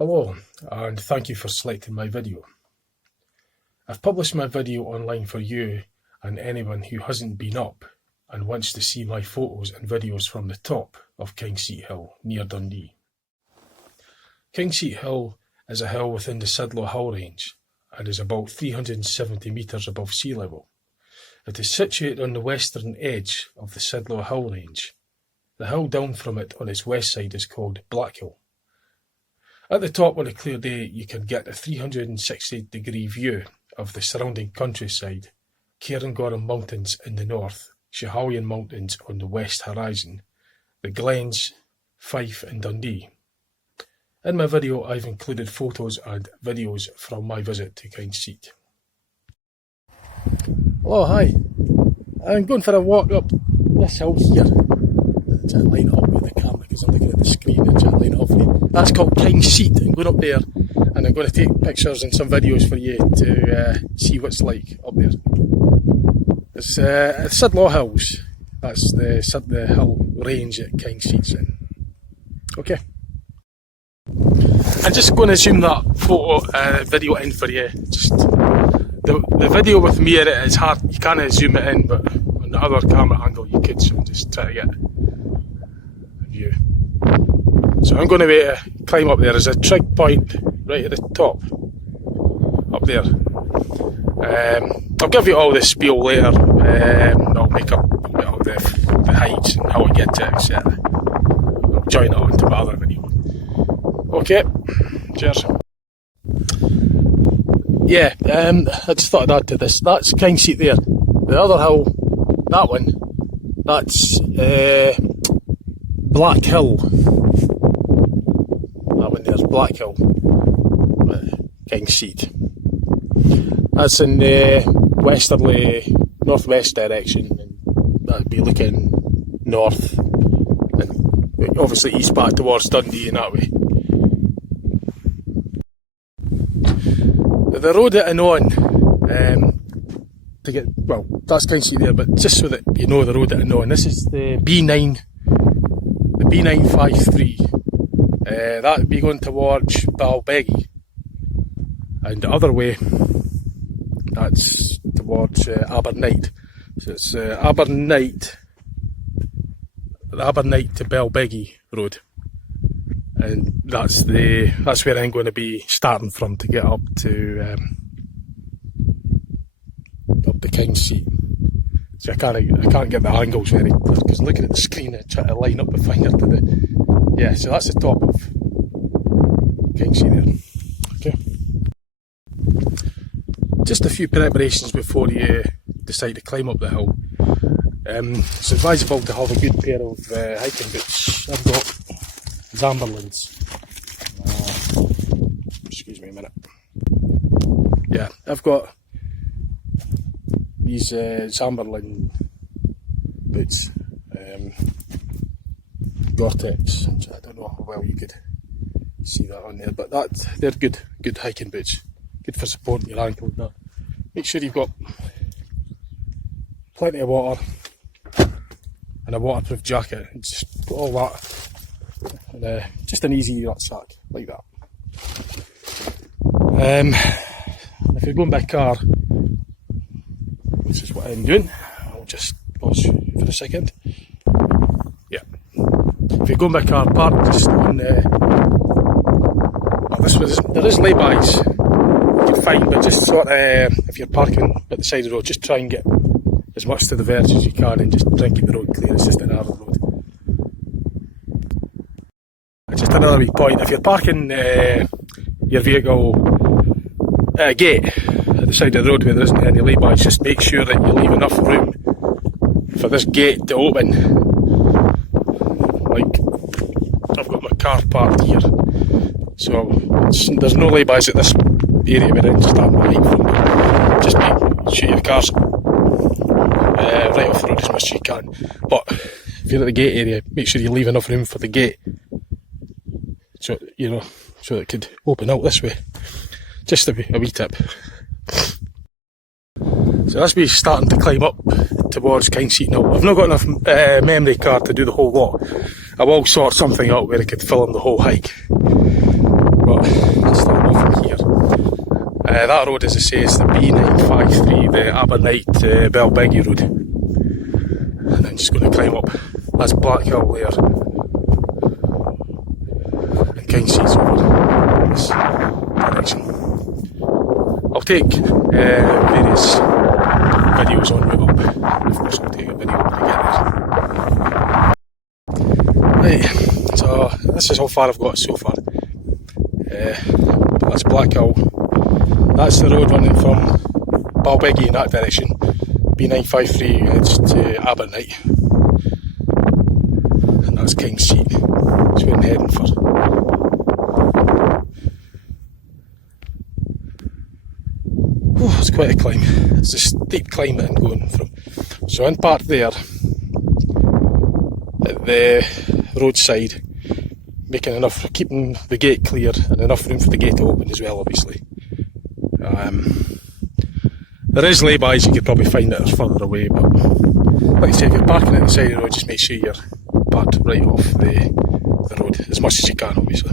Hello, and thank you for selecting my video. I've published my video online for you and anyone who hasn't been up and wants to see my photos and videos from the top of Kingseat Hill near Dundee. Kingseat Hill is a hill within the Sidlaw hill range and is about 370 metres above sea level. It is situated on the western edge of the Sidlaw hill range. The hill down from it on its west side is called Blackhill. At the top on a clear day you can get a 360-degree view of the surrounding countryside, Cairngorm Mountains in the north, Schiehallion Mountains on the west horizon, the Glens, Fife and Dundee. In my video I've included photos and videos from my visit to Kingseat. Hello, hi. I'm going for a walk up this hill here. I'm trying to line it up with the camera because I'm looking at the screen and trying to line it up for you. That's called Kingseat. I'm going up there and I'm going to take pictures and some videos for you to see what it's like up there. It's Sidlaw Hills. That's the hill range that Kingseat's in. Okay. I'm just going to zoom that video in for you. Just the video with me in it is hard. You can't zoom it in, but on the other camera angle you could. So just try to get a view. So I'm going to climb up there. There's a trig point right at the top, up there. I'll give you all the spiel later. I'll make up all the heights and how I get to it, etc. I'll join it onto my other video. Okay, cheers. Yeah, I just thought I'd add to this. That's Kingseat there. The other hill, that one, that's Black Hill. That one there's Black Hill, Kingseat. That's in the westerly, northwest direction, and that'd be looking north, and obviously east back towards Dundee in that way. The road that I'm on, to get, well, that's Kingseat there, but just so that you know the road that I'm on, this is the B953. That would be going towards Balbeggy, and the other way, that's towards Abernight. So it's Abernight to Balbeggy road. And that's where I'm going to be starting from to get up to Kingseat. So I can't get the angles very clear because looking at the screen I try to line up the finger to the, yeah. So that's the top of Kingseat there. Okay. Just a few preparations before you decide to climb up the hill. It's advisable to have a good pair of hiking boots. I've got Zamberlands. Excuse me a minute. Yeah, I've got these Zamberland boots. Gore-Tex. I don't know how well you could see that on there, but they're good hiking boots. Good for supporting your ankle. Make sure you've got plenty of water and a waterproof jacket. And just put all that. And, just an easy rucksack like that. If you're going by car, this is what I'm doing. I'll just pause for a second. Yeah. If you're going by car, park just on there is lay-bys you can find, but just sort of if you're parking at the side of the road, just try and get as much to the verge as you can and just try and keep the road clear. It's just a narrow road. Just another wee point, if you're parking your vehicle at a gate at the side of the road where there isn't any lay-bys, just make sure that you leave enough room for this gate to open. Like, I've got my car parked here, so there's no lay-bys at this area where I'm starting right from. Just make sure your car's right off the road as much as you can. But if you're at the gate area, make sure you leave enough room for the gate. So, so it could open out this way. Just a wee tip. So that's me starting to climb up towards Kingseat now. I've not got enough memory card to do the whole walk. I will sort something out where I could film the whole hike. but it's still go from here. That road, as I say, is the B953, the Abernite Belbeggy road. And I'm just going to climb up. That's Black Hill there. And Kingseat's over this direction. I'll take various videos on route up. Of course, I'll take a video when I get there. Right, so this is how far I've got so far. That's Black Hill. That's the road running from Balbeggy in that direction. B953 heads to Abernite. And that's Kingseat. That's where I'm heading for. Oh, it's quite a climb. It's a steep climb that I'm going from. So in part there, at the roadside, making enough, keeping the gate clear and enough room for the gate to open as well, obviously. There is lay-bys you could probably find that are further away, but like I say, if you're parking at the side of the road, just make sure you're parked right off the road, as much as you can, obviously.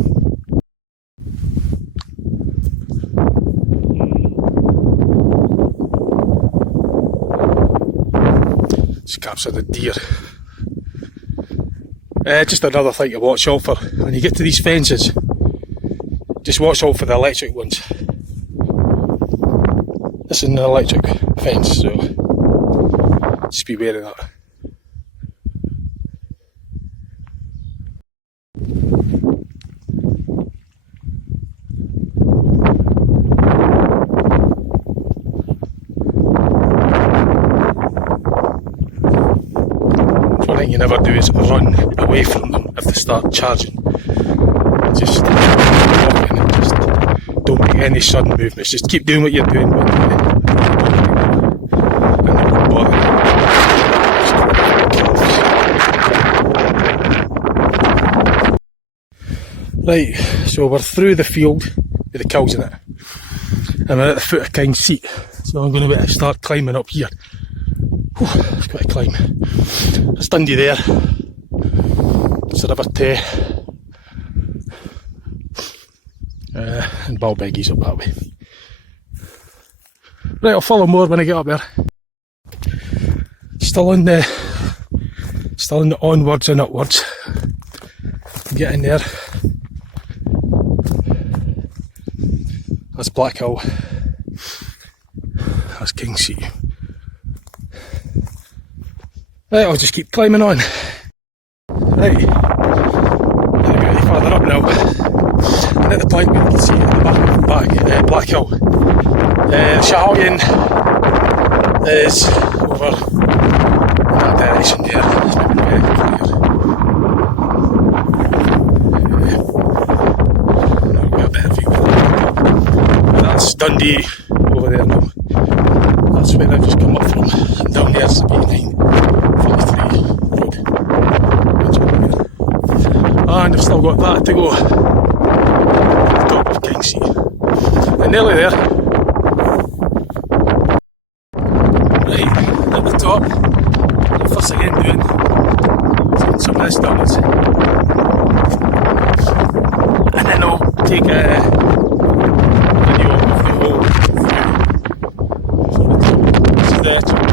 Just captured a deer. Just another thing to watch out for when you get to these fences. Just watch out for the electric ones. This is an electric fence, so just be wary of that. One thing you never do is run away from them if they start charging. Just walk in and just don't make any sudden movements. Just keep doing what you're doing. Right, so we're through the field with the cows in it, and we're at the foot of Kingseat, so I'm going to start climbing up here. Whew, it's quite a climb. There's Dundee there, there's the River Tay, and Balbeggy's up that way. Right, I'll follow more when I get up there. Still in the onwards and upwards. Getting there. That's Black Hill. That's Kingseat. Right, I'll just keep climbing on. Right, I'm going to get further up now. And at the point where you can see at the back Black Hill. The Shahalian is over in that direction there. I'll get a better view. That's Dundee over there now. That's where I've just come up from. And down there's the B953 road. And I've still got that to go. At the top of Kingseat. And nearly there. Right, at the top. The first thing I'm doing is getting some of this donuts. And then I'll take a video of the whole view. This is the top.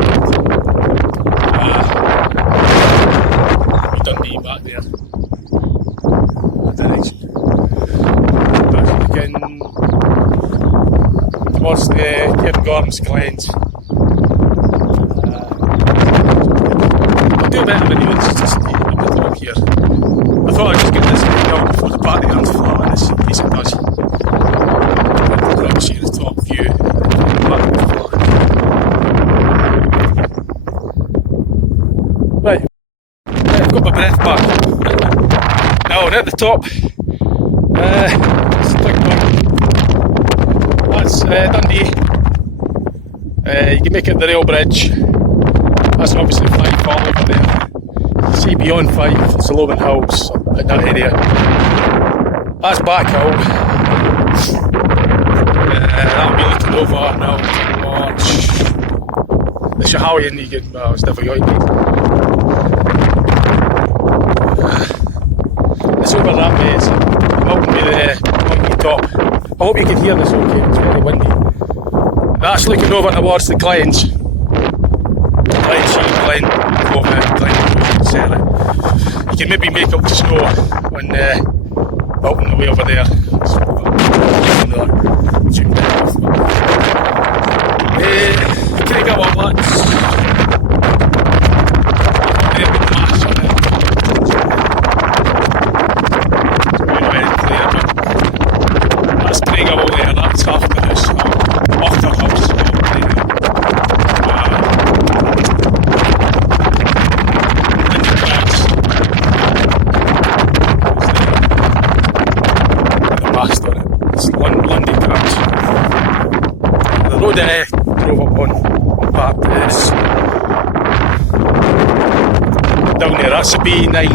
Dundee back there. That direction. But again, towards the Cairngorms Glens. I'll do a better video just up the top here. I thought I'd just get this done before the party runs flat, and this case it does. I'll promise you the top view. Right, I've got my breath back. Now we're at the top. That's Dundee. You can make it the rail bridge. That's obviously 5 Fall over there. See beyond 5, it's the Lowman Hills in that area. That's Black Hill. That'll be looking over now to watch the Shahalian. You can, it's never going to. It's over that way, it's up to the top. I hope you can hear this okay, it's very windy. That's looking over towards the Glens. Glen, etc. You can maybe make up the snow on the way over there. Can I get one, lads? There with the mass on it. It's very clear, but that's Craig over there, that's after house, after house over there. It's Dundee tracks. The road that I drove up on part is down there, that's a B9,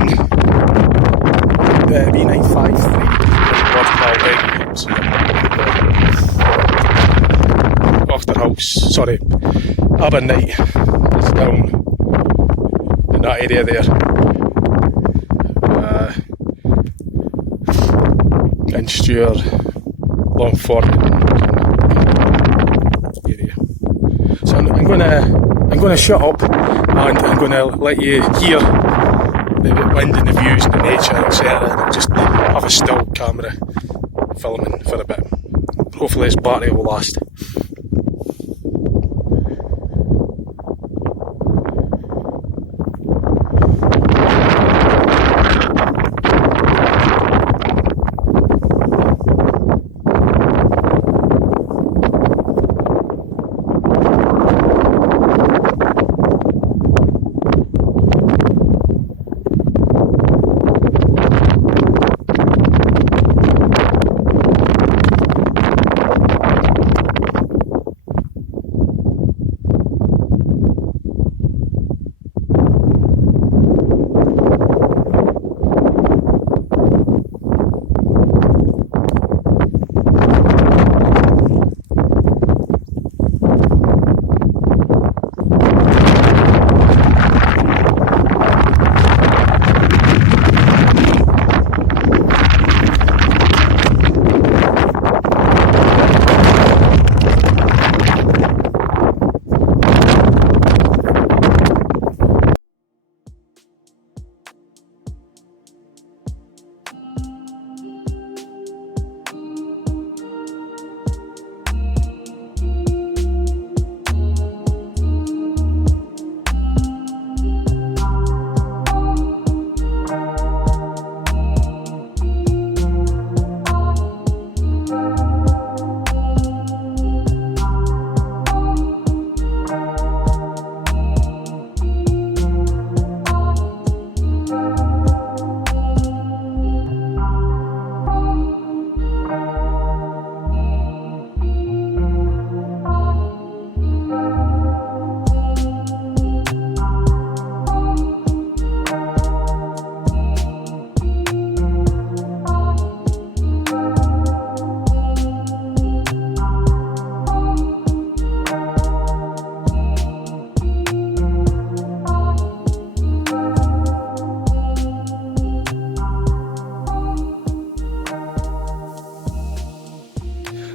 B953 after house, sorry, Abernnight is down in that area there. And Stewart, Longford area. So I'm gonna shut up and I'm gonna let you hear the wind and the views and the nature, etc. And I'll just have a still camera filming for a bit. Hopefully this battery will last.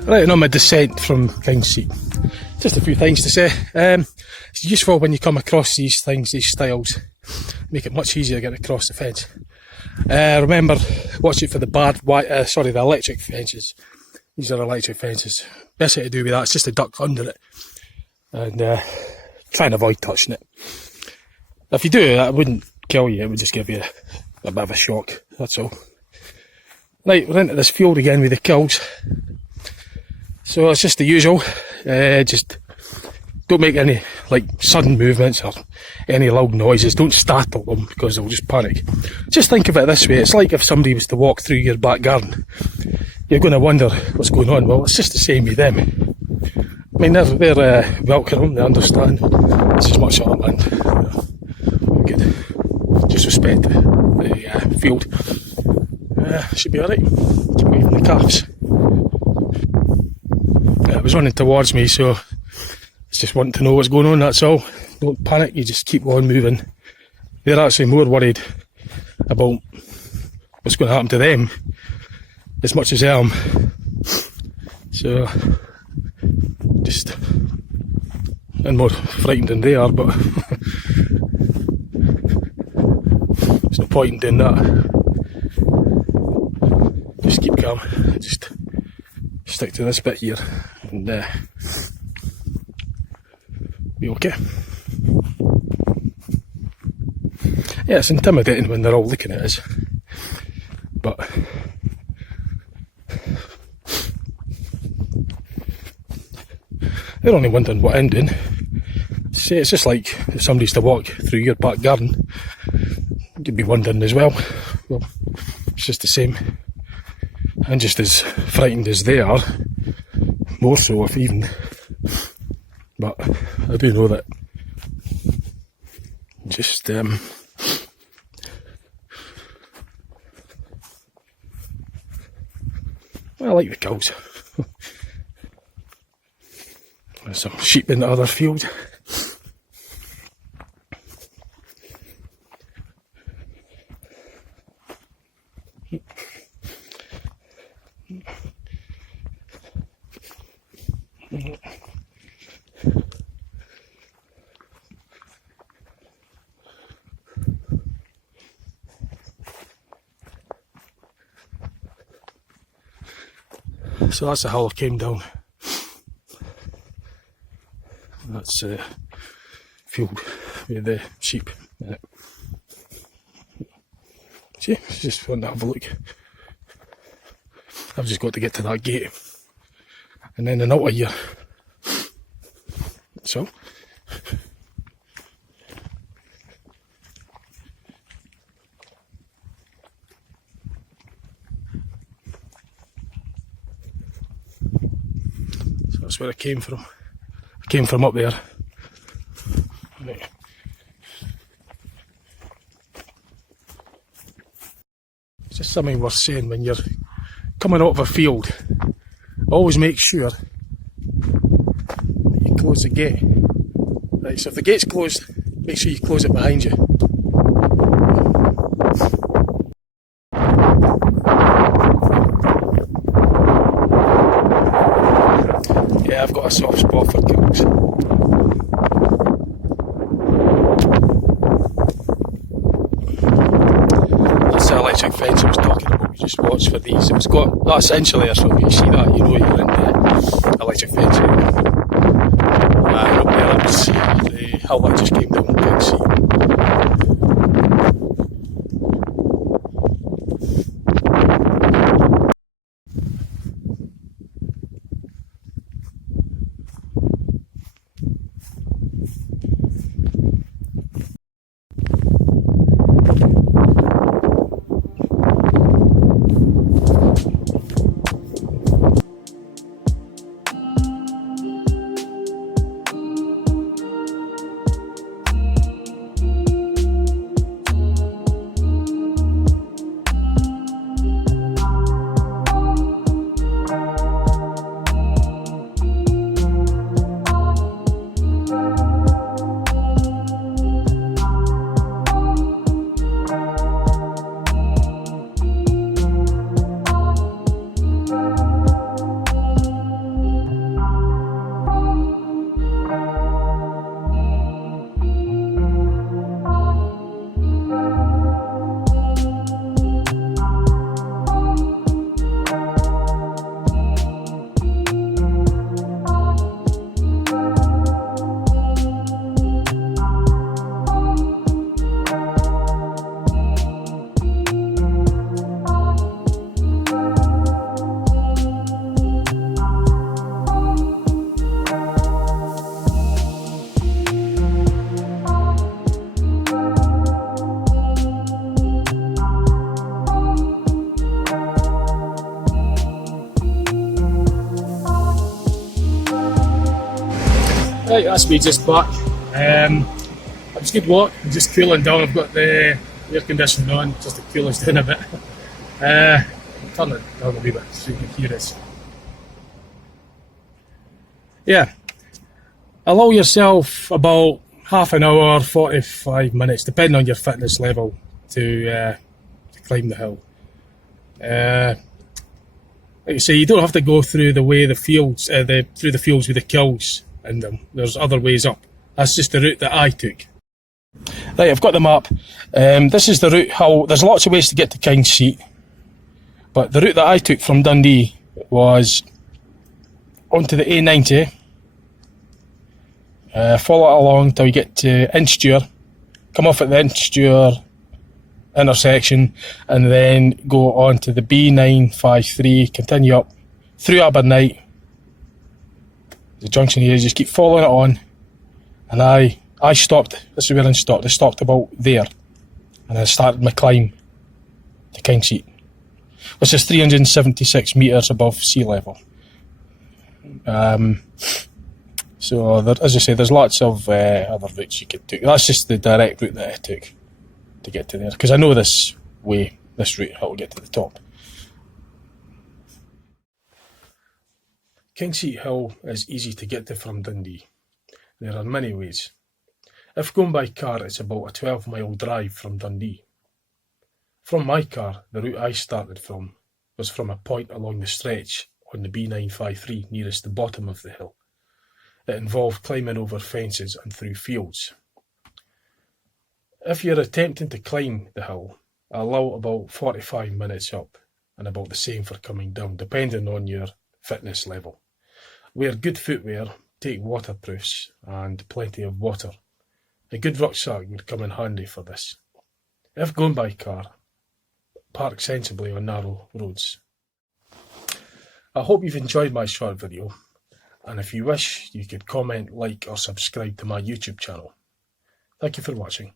Right, on my descent from King's Seat. Just a few things to say. It's useful when you come across these things, these styles. Make it much easier to get across the fence. Remember, watch it for the the electric fences. These are electric fences. Best thing to do with that is just to duck under it. And try and avoid touching it. If you do, that wouldn't kill you, it would just give you a bit of a shock, that's all. Right, we're into this field again with the kills. So it's just the usual, just don't make any sudden movements or any loud noises, don't startle them because they'll just panic. Just think of it this way, it's like if somebody was to walk through your back garden, you're going to wonder what's going on. Well, it's just the same with them. I mean, they're welcome, they understand, this is much of land, good, just respect the field, should be alright, keep away from the calves. It was running towards me, so it's just wanting to know what's going on, that's all. Don't panic, you just keep on moving. They're actually more worried about what's going to happen to them as much as I am. So, just, and more frightened than they are, but there's no point in doing that. Just keep calm, just stick to this bit here, and be okay. Yeah, it's intimidating when they're all looking at us, but they're only wondering what I'm doing. See, it's just like if somebody's to walk through your back garden, you'd be wondering as well. Well, it's just the same. I'm just as frightened as they are, more so if even. But I do know that just I like the cows. There's some sheep in the other field. So that's the hill I came down. That's the field with the sheep in it. See, it's just fun to have a look. I've just got to get to that gate and then another year. So that's where I came from. I came from up there. Right. It's just something worth saying when you're coming out of a field. Always make sure that you close the gate. Right, so if the gate's closed, make sure you close it behind you. Yeah, I've got a soft spot for cows. That's the electric fence I was talking about. We just watched for these. It's got that essentially or something. You see that, you know you're in the electric fence area. And up there, that's the hill that just came down. You can see. Right, that's me just back. It was a good walk, I'm just cooling down. I've got the air conditioning on just to cool us down a bit. I'll turn it down a wee bit so you can hear us. Yeah, allow yourself about half an hour, 45 minutes, depending on your fitness level, to climb the hill. Like like I say, you don't have to go through the fields with the kills in them. There's other ways up. That's just the route that I took. Right, I've got the map. This is the route how... There's lots of ways to get to King's Seat, but the route that I took from Dundee was onto the A90, follow it along till you get to Inchture, come off at the Inchture intersection, and then go on to the B953, continue up through Abernight, the junction here. Just keep following it on, and I stopped. This is where I stopped. I stopped about there, and I started my climb to King's Seat, which is 376 metres above sea level. So there, as I say, there's lots of other routes you could take. That's just the direct route that I took to get to there, because I know this route, how to get to the top. King's Seat Hill is easy to get to from Dundee. There are many ways. If going by car, it's about a 12-mile drive from Dundee. From my car, the route I started from was from a point along the stretch on the B953 nearest the bottom of the hill. It involved climbing over fences and through fields. If you're attempting to climb the hill, allow about 45 minutes up and about the same for coming down, depending on your fitness level. Wear good footwear, take waterproofs and plenty of water. A good rucksack would come in handy for this. If going by car, park sensibly on narrow roads. I hope you've enjoyed my short video, and if you wish, you could comment, like or subscribe to my YouTube channel. Thank you for watching.